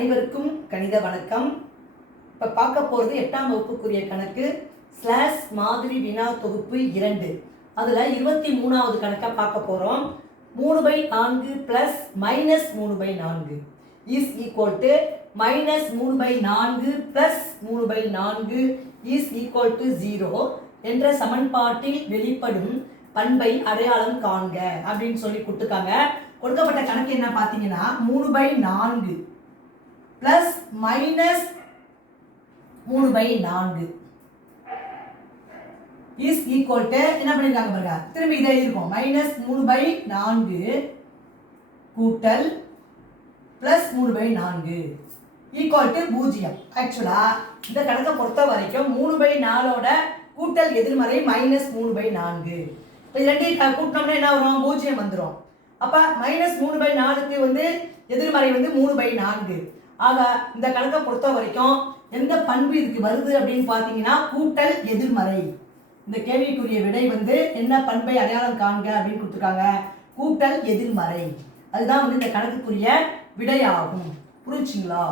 அனைவருக்கும் கணித வணக்கம். இப்போ பார்க்க போகிறது 8ஆம் வகுப்புக்குரிய கணக்கு ஸ்லாஷ் மாதிரி வினா தொகுப்பு 2. அதில் 23வது கணக்காக பார்க்க போகிறோம். 3/4 plus -3/4 is equal to -3/4 plus 3/4 is equal to 0 என்ற சமன்பாட்டில் வெளிப்படும் பண்பை அடையாளம் காண்க அப்படின்னு சொல்லி கொடுத்துருக்காங்க. கொடுக்கப்பட்ட கணக்கு என்ன பார்த்தீங்கன்னா 3/4 plus minus 3/4 is equal to என்ன பண்ணிருக்காங்க பாருங்க, திரும்பி இதை இருக்கும் -3/4 கூட்டல் பிளஸ் 3/4 ஈக்குவல் டு 0. ஆக்சுவலா இந்த கணக்கை பொறுத்த வரைக்கும் 3/4ஓட கூட்டல் எதிர்மறை -3/4. இப்போ ரெண்டையும் கூட்டினோம்னா என்ன வரும், 0 வந்துடும். அப்ப -3/4க்கு வந்து எதிர்மறை வந்து 3/4. ஆக இந்த கணக்கை பொறுத்த வரைக்கும் எந்த பண்பு இதுக்கு வருது அப்படின்னு பார்த்தீங்கன்னா கூட்டல் எதிர்மறை. இந்த கேள்விக்குரிய விடை வந்து என்ன பண்பை அடையாளம் காண்க அப்படின்னு கொடுத்துருக்காங்க, கூட்டல் எதிர்மறை. அதுதான் வந்து இந்த கணக்குக்குரிய விடையாகும். புரிஞ்சுங்களா?